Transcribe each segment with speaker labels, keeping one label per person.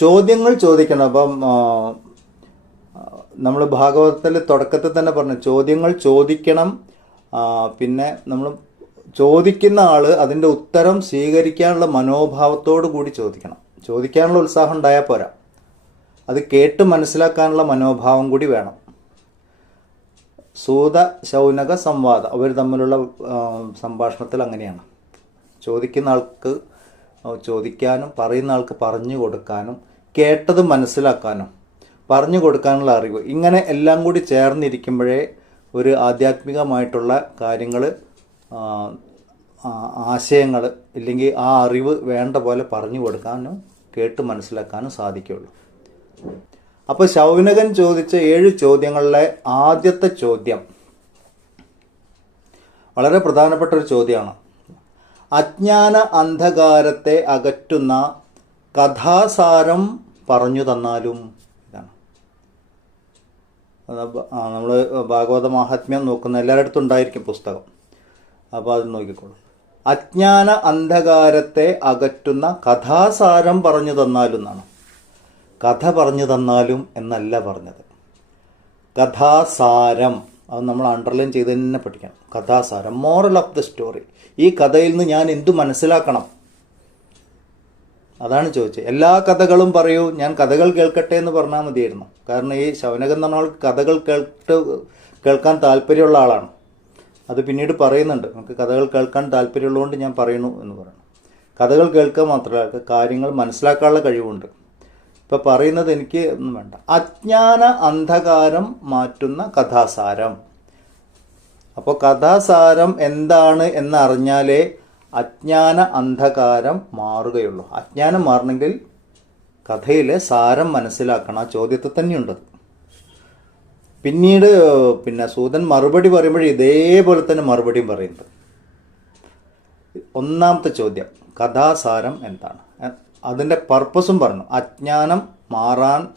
Speaker 1: ചോദ്യങ്ങൾ ചോദിക്കണം. അപ്പം നമ്മൾ ഭാഗവതത്തിൽ തുടക്കത്തിൽ തന്നെ പറഞ്ഞു ചോദ്യങ്ങൾ ചോദിക്കണം. പിന്നെ നമ്മൾ ചോദിക്കുന്ന ആൾ അതിന്റെ ഉത്തരം സ്വീകരിക്കാനുള്ള മനോഭാവത്തോടു കൂടി ചോദിക്കണം. ചോദിക്കാനുള്ള ഉത്സാഹം ഉണ്ടായാൽ പോരാ. അത് കേട്ട് മനസ്സിലാക്കാനുള്ള മനോഭാവം കൂടി വേണം. സൂത ശൗനക സംവാദം അവർ തമ്മിലുള്ള സംഭാഷണത്തിൽ അങ്ങനെയാണ്. ചോദിക്കുന്ന ആൾക്ക് ചോദിക്കാനും പറയുന്ന ആൾക്ക് പറഞ്ഞു കൊടുക്കാനും കേട്ടത് മനസ്സിലാക്കാനും പറഞ്ഞു കൊടുക്കാനുള്ള അറിവ്. ഇങ്ങനെ എല്ലാം കൂടി ചേർന്നിരിക്കുമ്പോഴേ ഒരു ആധ്യാത്മികമായിട്ടുള്ള കാര്യങ്ങൾ ആശയങ്ങൾ ഇല്ലെങ്കിൽ ആ അറിവ് വേണ്ട പോലെ പറഞ്ഞു കൊടുക്കാനും കേട്ട് മനസ്സിലാക്കാനും സാധിക്കുള്ളൂ. അപ്പോൾ ശൗനകൻ ചോദിച്ച ഏഴ് ചോദ്യങ്ങളിലെ ആദ്യത്തെ ചോദ്യം വളരെ പ്രധാനപ്പെട്ട ഒരു ചോദ്യമാണ്. അജ്ഞാന അന്ധകാരത്തെ അകറ്റുന്ന കഥാസാരം പറഞ്ഞു തന്നാലും ഇതാണ്. നമ്മൾ ഭാഗവത മാഹാത്മ്യം നോക്കുന്ന എല്ലായിടത്തും ഉണ്ടായിരിക്കും പുസ്തകം. അപ്പോൾ അത് നോക്കിക്കോളൂ. അജ്ഞാന അന്ധകാരത്തെ അകറ്റുന്ന കഥാസാരം പറഞ്ഞു തന്നാലും എന്നാണ് കഥ പറഞ്ഞു തന്നാലും എന്നല്ല പറഞ്ഞത്. കഥാസാരം അത് നമ്മൾ അണ്ടർലൈൻ ചെയ്ത് തന്നെ പഠിക്കണം. കഥാസാരം മോറൽ ഓഫ് ദ സ്റ്റോറി ഈ കഥയിൽ നിന്ന് ഞാൻ എന്തു മനസ്സിലാക്കണം? അതാണ് ചോദിച്ചത്. എല്ലാ കഥകളും പറയൂ ഞാൻ കഥകൾ കേൾക്കട്ടെ എന്ന് പറഞ്ഞാൽ മതിയായിരുന്നു. കാരണം ഈ ശൗനകൻ എന്ന് പറഞ്ഞാൽ കഥകൾ കേട്ട് കേൾക്കാൻ താല്പര്യമുള്ള ആളാണ്. അത് പിന്നീട് പറയുന്നുണ്ട്. നമുക്ക് കഥകൾ കേൾക്കാൻ താല്പര്യമുള്ളതുകൊണ്ട് ഞാൻ പറയുന്നു എന്ന് പറയുന്നു. കഥകൾ കേൾക്കുക മാത്രമല്ല കാര്യങ്ങൾ മനസ്സിലാക്കാനുള്ള കഴിവുണ്ട്. ഇപ്പം പറയുന്നത് എനിക്ക് ഒന്നും വേണ്ട. അജ്ഞാന അന്ധകാരം മാറ്റുന്ന കഥാസാരം. അപ്പോൾ കഥാസാരം എന്താണ് എന്നറിഞ്ഞാലേ അജ്ഞാന അന്ധകാരം മാറുകയുള്ളൂ. അജ്ഞാനം മാറണമെങ്കിൽ കഥയിലെ സാരം മനസ്സിലാക്കണം. ആ ചോദ്യത്തിൽ തന്നെയുണ്ട് പിന്നീട് പിന്നെ സൂതൻ മറുപടി പറയുമ്പോൾ ഇതേപോലെ തന്നെ മറുപടിയും പറയുന്നത് ഒന്നാമത്തെ ചോദ്യം കഥാസാരം എന്താണ്? അതിന്റെ പർപ്പസും പറഞ്ഞു. അജ്ഞാനം മാറാൻ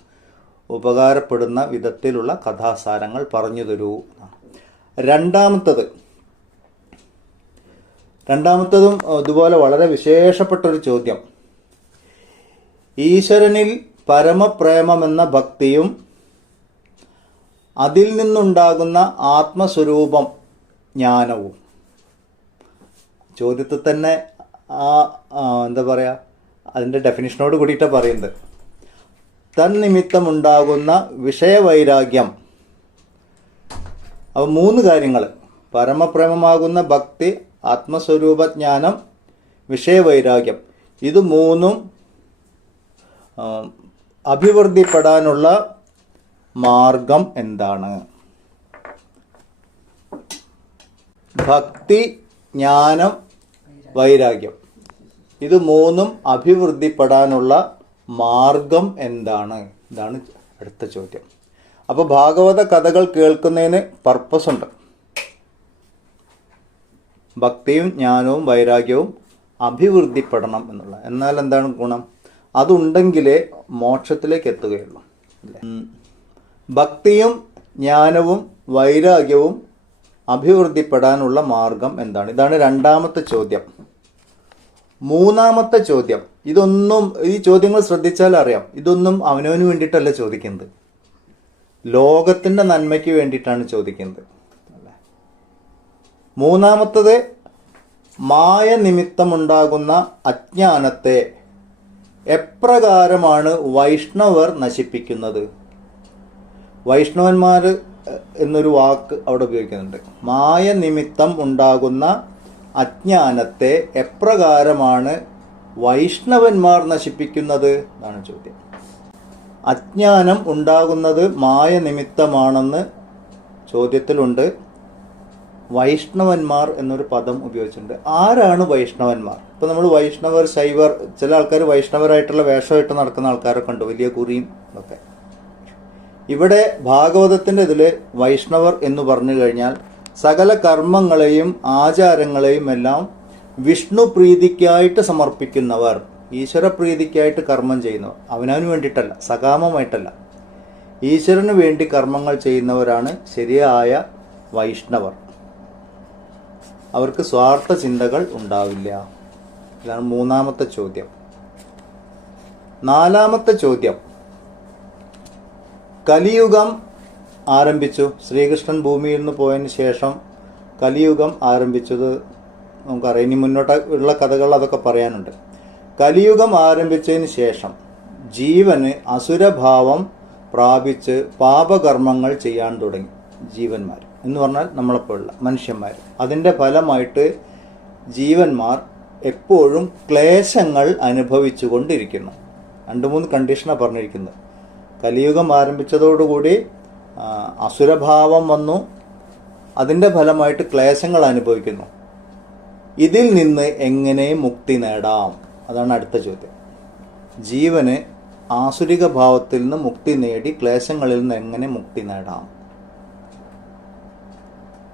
Speaker 1: ഉപകാരപ്പെടുന്ന വിധത്തിലുള്ള കഥാസാരങ്ങൾ പറഞ്ഞു തരൂ രണ്ടാമത്തത് രണ്ടാമത്തതും ഇതുപോലെ വളരെ വിശേഷപ്പെട്ട ഒരു ചോദ്യം. ഈശ്വരനിൽ പരമപ്രേമമെന്ന ഭക്തിയും അതിൽ നിന്നുണ്ടാകുന്ന ആത്മസ്വരൂപം ജ്ഞാനവും. ചോദ്യത്തിൽ തന്നെ ആ ആ, എന്താ പറയുക അതിന്റെ ഡെഫിനിഷനോട് കൂടിയിട്ടാണ് പറയുന്നത്. തന്നിമിത്തമുണ്ടാകുന്ന വിഷയവൈരാഗ്യം. അപ്പോൾ മൂന്ന് കാര്യങ്ങൾ പരമപ്രേമമാകുന്ന ഭക്തി ആത്മസ്വരൂപജ്ഞാനം വിഷയവൈരാഗ്യം. ഇത് മൂന്നും അഭിവൃദ്ധിപ്പെടാനുള്ള മാർഗം എന്താണ്? ഭക്തി ജ്ഞാനം വൈരാഗ്യം. ഇത് മൂന്നും അഭിവൃദ്ധിപ്പെടാനുള്ള മാർഗം എന്താണ്? ഇതാണ് അടുത്ത ചോദ്യം. അപ്പോൾ ഭാഗവത കഥകൾ കേൾക്കുന്നതിന് പർപ്പസ് ഉണ്ട്. ഭക്തിയും ജ്ഞാനവും വൈരാഗ്യവും അഭിവൃദ്ധിപ്പെടണം എന്നുള്ള. എന്നാൽ എന്താണ് ഗുണം? അതുണ്ടെങ്കിലേ മോക്ഷത്തിലേക്ക് എത്തുകയുള്ളൂ. ഭക്തിയും ജ്ഞാനവും വൈരാഗ്യവും അഭിവൃദ്ധിപ്പെടാനുള്ള മാർഗം എന്താണ്? ഇതാണ് രണ്ടാമത്തെ ചോദ്യം. മൂന്നാമത്തെ ചോദ്യം. ഇതൊന്നും ഈ ചോദ്യങ്ങൾ ശ്രദ്ധിച്ചാൽ അറിയാം. ഇതൊന്നും അവനവന് വേണ്ടിയിട്ടല്ല ചോദിക്കുന്നത്. ലോകത്തിന്റെ നന്മയ്ക്ക് വേണ്ടിയിട്ടാണ് ചോദിക്കുന്നത്? മൂന്നാമത്തത് മായ നിമിത്തമുണ്ടാകുന്ന അജ്ഞാനത്തെ എപ്രകാരമാണ് വൈഷ്ണവർ നശിപ്പിക്കുന്നത്? വൈഷ്ണവന്മാർ എന്നൊരു വാക്ക് അവിടെ ഉപയോഗിക്കുന്നുണ്ട്. മായ നിമിത്തം ഉണ്ടാകുന്ന അജ്ഞാനത്തെ എപ്രകാരമാണ് വൈഷ്ണവന്മാർ നശിപ്പിക്കുന്നത് എന്നാണ് ചോദ്യം. അജ്ഞാനം ഉണ്ടാകുന്നത് മായ നിമിത്തമാണെന്ന് ചോദ്യത്തിലുണ്ട്. വൈഷ്ണവന്മാർ എന്നൊരു പദം ഉപയോഗിച്ചിട്ടുണ്ട്. ആരാണ് വൈഷ്ണവന്മാർ? ഇപ്പൊ നമ്മൾ വൈഷ്ണവർ ശൈവർ ചില ആൾക്കാർ വൈഷ്ണവരായിട്ടുള്ള വേഷമായിട്ട് നടക്കുന്ന ആൾക്കാരൊക്കെ ഉണ്ട്. വലിയ കുറിയും ഒക്കെ. ഇവിടെ ഭാഗവതത്തിന്റെ ഇതിൽ വൈഷ്ണവർ എന്ന് പറഞ്ഞു കഴിഞ്ഞാൽ സകല കർമ്മങ്ങളെയും ആചാരങ്ങളെയും എല്ലാം വിഷ്ണു പ്രീതിക്കായിട്ട് സമർപ്പിക്കുന്നവർ ഈശ്വര പ്രീതിക്കായിട്ട് കർമ്മം ചെയ്യുന്നവർ. അവനവന് വേണ്ടിയിട്ടല്ല സകാമമായിട്ടല്ല. ഈശ്വരന് വേണ്ടി കർമ്മങ്ങൾ ചെയ്യുന്നവരാണ് ശരിയായ വൈഷ്ണവർ. അവർക്ക് സ്വാർത്ഥ ചിന്തകൾ ഉണ്ടാവില്ല. ഇതാണ് മൂന്നാമത്തെ ചോദ്യം. നാലാമത്തെ ചോദ്യം. കലിയുഗം ആരംഭിച്ചു. ശ്രീകൃഷ്ണൻ ഭൂമിയിൽ നിന്ന് പോയതിന് ശേഷം കലിയുഗം ആരംഭിച്ചത് നമുക്കറിയാം. ഇനി മുന്നോട്ട് ഉള്ള കഥകൾ അതൊക്കെ പറയാനുണ്ട്. കലിയുഗം ആരംഭിച്ചതിന് ശേഷം ജീവന് അസുരഭാവം പ്രാപിച്ച് പാപകർമ്മങ്ങൾ ചെയ്യാൻ തുടങ്ങി ജീവന്മാർ. എന്ന് പറഞ്ഞാൽ നമ്മളെപ്പോലുള്ള മനുഷ്യന്മാർ. അതിന്റെ ഫലമായിട്ട് ജീവന്മാർ എപ്പോഴും ക്ലേശങ്ങൾ അനുഭവിച്ചു കൊണ്ടിരിക്കുന്നു രണ്ട് മൂന്ന് കണ്ടീഷനാണ് പറഞ്ഞിരിക്കുന്നത്. കലിയുഗം ആരംഭിച്ചതോടുകൂടി അസുരഭാവം വന്നു. അതിന്റെ ഫലമായിട്ട് ക്ലേശങ്ങൾ അനുഭവിക്കുന്നു. ഇതിൽ നിന്ന് എങ്ങനെ മുക്തി നേടാം? അതാണ് അടുത്ത ചോദ്യം. ജീവന് ആസുരിക ഭാവത്തിൽ നിന്ന് മുക്തി നേടി ക്ലേശങ്ങളിൽ നിന്ന് എങ്ങനെ മുക്തി നേടാം?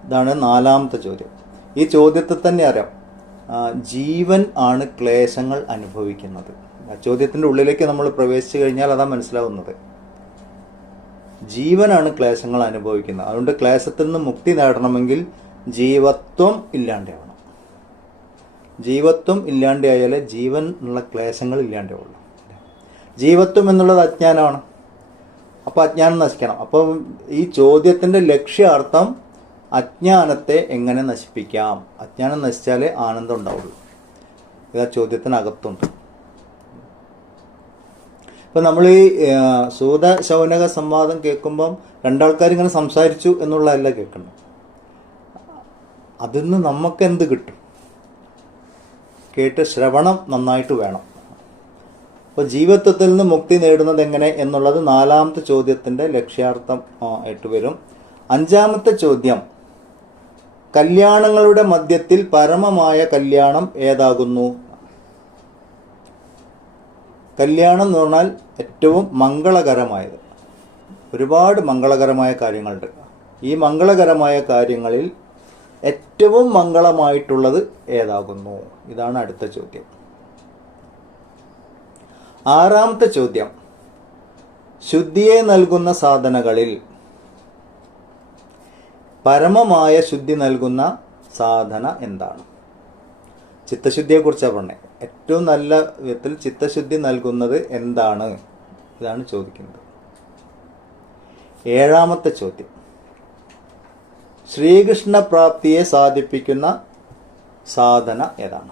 Speaker 1: ഇതാണ് നാലാമത്തെ ചോദ്യം. ഈ ചോദ്യത്തിൽ തന്നെ അറിയാം. ജീവൻ ആണ് ക്ലേശങ്ങൾ അനുഭവിക്കുന്നത്. ചോദ്യത്തിന്റെ ഉള്ളിലേക്ക് നമ്മൾ പ്രവേശിച്ചു കഴിഞ്ഞാൽ അതാ മനസ്സിലാവുന്നത്. ജീവനാണ് ക്ലേശങ്ങൾ അനുഭവിക്കുന്നത്. അതുകൊണ്ട് ക്ലേശത്തിൽ നിന്ന് മുക്തി നേടണമെങ്കിൽ ജീവത്വം ഇല്ലാണ്ടാവണം. ജീവത്വം ഇല്ലാണ്ടായാലേ ജീവൻ എന്നുള്ള ക്ലേശങ്ങൾ ഇല്ലാണ്ടാവുള്ളൂ. ജീവത്വം എന്നുള്ളത് അജ്ഞാനമാണ്. അപ്പോൾ അജ്ഞാനം നശിക്കണം. അപ്പം ഈ ചോദ്യത്തിന്റെ ലക്ഷ്യാർത്ഥം അജ്ഞാനത്തെ എങ്ങനെ നശിപ്പിക്കാം? അജ്ഞാനം നശിച്ചാലേ ആനന്ദം ഉണ്ടാവുള്ളൂ. ഇത് ആ ചോദ്യത്തിനകത്തുണ്ട്. ഇപ്പം നമ്മൾ ഈ സൂത ശൗനക സംവാദം കേൾക്കുമ്പം രണ്ടാൾക്കാർ ഇങ്ങനെ സംസാരിച്ചു എന്നുള്ളതല്ല കേൾക്കണം അതിൽ നമുക്ക് എന്ത് കിട്ടും? കേട്ട് ശ്രവണം നന്നായിട്ട് വേണം. അപ്പോൾ ജീവിതത്തിൽ നിന്ന് മുക്തി നേടുന്നത് എങ്ങനെ എന്നുള്ളത് നാലാമത്തെ ചോദ്യത്തിന്റെ ലക്ഷ്യാർത്ഥം ആയിട്ട് വരും. അഞ്ചാമത്തെ ചോദ്യം കല്യാണങ്ങളുടെ മധ്യത്തിൽ പരമമായ കല്യാണം ഏതാകുന്നു? കല്യാണം എന്ന് പറഞ്ഞാൽ ഏറ്റവും മംഗളകരമായത്. ഒരുപാട് മംഗളകരമായ കാര്യങ്ങളുണ്ട്. ഈ മംഗളകരമായ കാര്യങ്ങളിൽ ഏറ്റവും മംഗളമായിട്ടുള്ളത് ഏതാകുന്നു? ഇതാണ് അടുത്ത ചോദ്യം. ആറാമത്തെ ചോദ്യം. ശുദ്ധിയെ നൽകുന്ന സാധനകളിൽ പരമമായ ശുദ്ധി നൽകുന്ന സാധന എന്താണ്? ചിത്തശുദ്ധിയെക്കുറിച്ചാണ് പറഞ്ഞത് ഏറ്റവും നല്ല വിധത്തിൽ ചിത്തശുദ്ധി നൽകുന്നത് എന്താണ്? ഇതാണ് ചോദിക്കുന്നത്. ഏഴാമത്തെ ചോദ്യം. ശ്രീകൃഷ്ണ പ്രാപ്തിയെ സാധിപ്പിക്കുന്ന സാധന ഏതാണ്?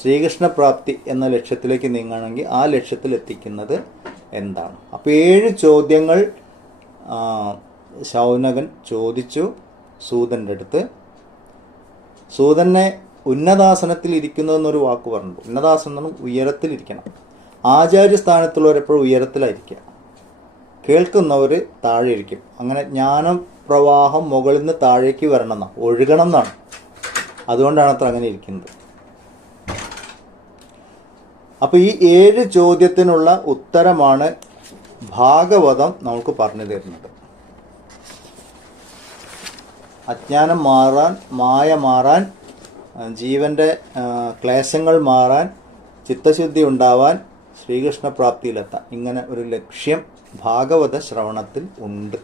Speaker 1: ശ്രീകൃഷ്ണപ്രാപ്തി എന്ന ലക്ഷ്യത്തിലേക്ക് നീങ്ങണമെങ്കിൽ ആ ലക്ഷ്യത്തിൽ എത്തിക്കുന്നത് എന്താണ്? അപ്പോൾ ഏഴ് ചോദ്യങ്ങൾ ശൗനകൻ ചോദിച്ചു സൂതന്റെ അടുത്ത്. സൂതനെ ഉന്നതാസനത്തിൽ ഇരിക്കുന്നു എന്നൊരു വാക്ക് പറഞ്ഞു ഉന്നതാസനം ഉയരത്തിലിരിക്കണം ആചാര്യസ്ഥാനത്തുള്ളവരെപ്പോഴും ഉയരത്തിലായിരിക്കുക. കേൾക്കുന്നവർ താഴെ ഇരിക്കും അങ്ങനെ ജ്ഞാനപ്രവാഹം മുകളിൽ നിന്ന് താഴേക്ക് വരണം എന്നാണ്. ഒഴുകണം എന്നാണ്. അതുകൊണ്ടാണ് അത്ര അങ്ങനെ ഇരിക്കുന്നത്. അപ്പോൾ ഈ ഏഴ് ചോദ്യത്തിനുള്ള ഉത്തരമാണ് ഭാഗവതം നമുക്ക് പറഞ്ഞു തരുന്നത്. അജ്ഞാനം മാറാൻ മായ മാറാൻ ജീവന്റെ ക്ലേശങ്ങൾ മാറാൻ ചിത്തശുദ്ധി ഉണ്ടാവാൻ ശ്രീകൃഷ്ണ പ്രാപ്തിയിലെത്താം ഇങ്ങനെ ഒരു ലക്ഷ്യം ഭാഗവത ശ്രവണത്തിൽ ഉണ്ട്.